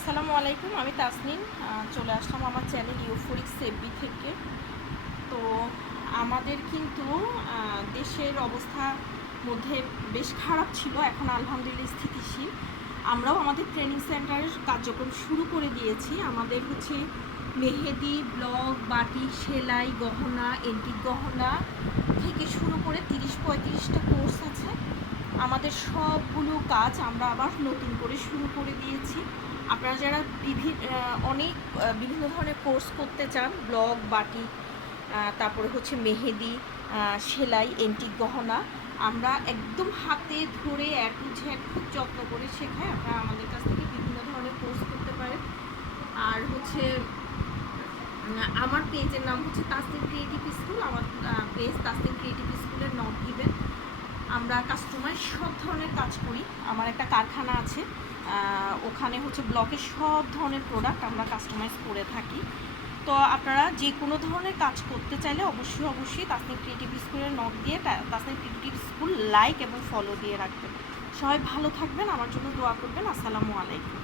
আসসালামু আলাইকুম, আমি তাসনিন চলে আসলাম আমার চ্যানেল ইউফোরিক সেবি থেকে। তো আমাদের কিন্তু দেশের অবস্থা মধ্যে বেশ খারাপ ছিল, এখন আলহামদুলিল্লাহ স্থিতিশীল। আমরাও আমাদের ট্রেনিং সেন্টারের কার্যক্রম শুরু করে দিয়েছি। আমাদের হচ্ছে মেহেদি, ব্লগ, বাটি, সেলাই, গহনা, এন্টিক গহনা থেকে শুরু করে তিরিশ পঁয়ত্রিশটা কোর্স আছে। আমাদের সবগুলো কাজ আমরা আবার নতুন করে শুরু করে দিয়েছি। আপনারা যারা বিভিন্ন অনেক বিভিন্ন ধরনের কোর্স করতে চান, ব্লগ, বাটি তারপরে হচ্ছে মেহেদি সেলাই, এন্টিক গহনা, আমরা একদম হাতে ধরে এক ঝ্যাট খুব যত্ন করে শেখাই। আপনারা আমাদের কাছ থেকে বিভিন্ন ধরনের কোর্স করতে পারেন। আর হচ্ছে আমার পেজের নাম হচ্ছে তাসনিম ক্রিয়েটিভ স্কুল। আমার পেজ তাসনিম ক্রিয়েটিভ স্কুলের নট দিবেন আমরা কাস্টমাইজ সব ধরনের কাজ করি। আমার একটা কারখানা আছে ওখানে হচ্ছে ব্লকের সব ধরনের প্রোডাক্ট আমরা কাস্টমাইজ করে থাকি। তো আপনারা যে কোনো ধরনের কাজ করতে চাইলে অবশ্যই অবশ্যই তাসনিম ক্রিয়েটিভ স্কুলের নক দিয়ে তাসনিম ক্রিয়েটিভ স্কুল লাইক এবং ফলো দিয়ে রাখবেন। সবাই ভালো থাকবেন, আমার জন্য দোয়া করবেন। আসসালামু আলাইকুম।